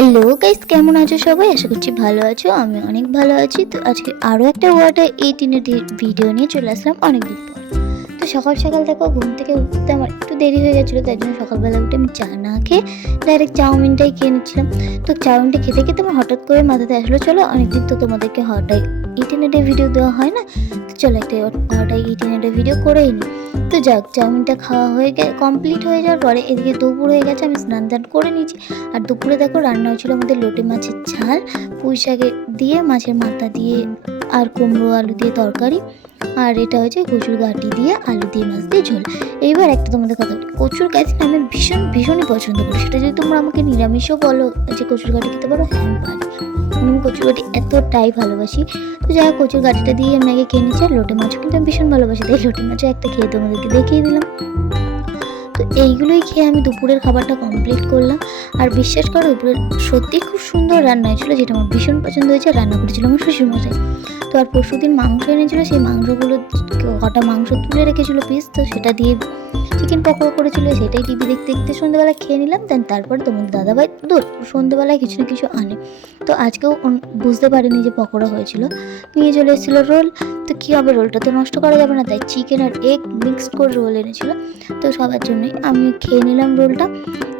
Hello guys, কেমন আছো সবাই? আশা করছি ভালো আছো। আমি অনেক ভালো আছি। তো আজকে আরও একটা ওয়াটার 18 ভিডিও নিয়ে চলে আসলাম অনেকদিন পর। তো সকাল সকাল দেখো, ঘুম থেকে উঠতে আমার একটু দেরি হয়ে গেছিলো, তাই জন্য সকালবেলা উঠে আমি চা না খেয়ে ডাইরেক্ট চাউমিনটাই খেয়ে নিচ্ছিলাম। তো চাউমিনটা খেতে খেতে আমার হঠাৎ করে মাথাতে আসলো, চলো অনেকদিন তো তোমাদেরকে হঠাৎ 18 ভিডিও দেওয়া হয় না, তো চলো একটা হঠাৎ 18 ভিডিও করেই নিই। তো যাক, চাউমিনটা খাওয়া হয়ে কমপ্লিট হয়ে যাওয়ার পরে এদিকে দুপুর হয়ে গেছে, আমি স্নান টান করে নিয়েছি। আর দুপুরে দেখো রান্না হয়েছিল আমাদের লোটে মাছের ঝাল, পুঁই শাকে দিয়ে, মাছের মাথা দিয়ে, আর কুমড়ো আলু দিয়ে তরকারি। আর এটা হয়েছে কচুর গাঁটি দিয়ে আলু দিয়ে মাছ দিয়ে ঝোল। এইবার একটা তোমাদের কথা বলি, কচুর গাঁটি আমি ভীষণই পছন্দ করি। সেটা যদি তোমরা আমাকে নিরামিষও বলো যে কচুর গাঁটি খেতে পারো, হ্যাঁ পারি। আমি কচুর গাঁটি এতটাই ভালোবাসি। তো যাই হোক, কচুর গাঁটিটা দিয়ে আমি আগে খেয়ে নিচ্ছি। আর লোটে মাছও কিন্তু আমি ভীষণ ভালোবাসি, তাই লোটে মাছও একটা খেয়ে তোমাদেরকে দেখিয়ে দিলাম। তো এইগুলোই খেয়ে আমি দুপুরের খাবারটা কমপ্লিট করলাম। আর বিশ্বাস করো, দুপুরে সত্যি খুব সুন্দর রান্না হয়েছিলো, যেটা আমার ভীষণ পছন্দ হয়েছে। রান্না করেছিল আমার শ্বশুরমশাই। তো আর পরশুদিন মাংস এনেছিলো, সেই মাংসগুলো কটা মাংস তুলে রেখেছিলো পিস, তো সেটা দিয়ে চিকেন পকোড়া করেছিল, সেটাই টিভি দেখতে দেখতে সন্ধ্যেবেলা খেয়ে নিলাম। দেন তারপর তোমাদের দাদাভাই সন্ধ্যেবেলায় কিছু না কিছু আনে, তো আজকেও বুঝতে পারিনি যে পকোড়া হয়েছিল, নিয়ে চলে এসেছিলো রোল। তো কী হবে, রোলটা তো নষ্ট করা যাবে না, তাই চিকেন আর এগ মিক্সড করে রোল এনেছিলো। তো সবার জন্যই আমি খেয়ে নিলাম রোলটা।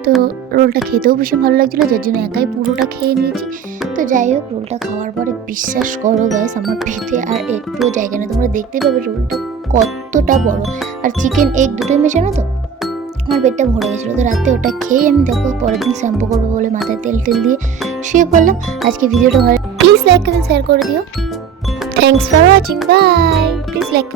তো রোলটা খেতেও ভীষণ ভালো লাগছিলো, যার জন্য একাই পুরোটা খেয়ে নিয়েছি। তো যাই হোক, রোলটা খাওয়ার পরে বিশ্বাস করো গাইস, আমার পেটে আর একটুও জায়গা নেই। তোমরা দেখতে পাবে রোলটা কতটা বড়, আর চিকেন এগ দুটোই মেশানো, তো আমার পেটটা ভরে গেছিলো। তো রাতে ওটা খেয়েই আমি দেখো পরের দিন শ্যাম্পু করবো বলে মাথায় তেল দিয়ে শুয়ে পড়লাম। আজকে ভিডিওটা ভালো, প্লিজ লাইক কমেন্ট শেয়ার করে দিও। Thanks for watching, bye. Please like.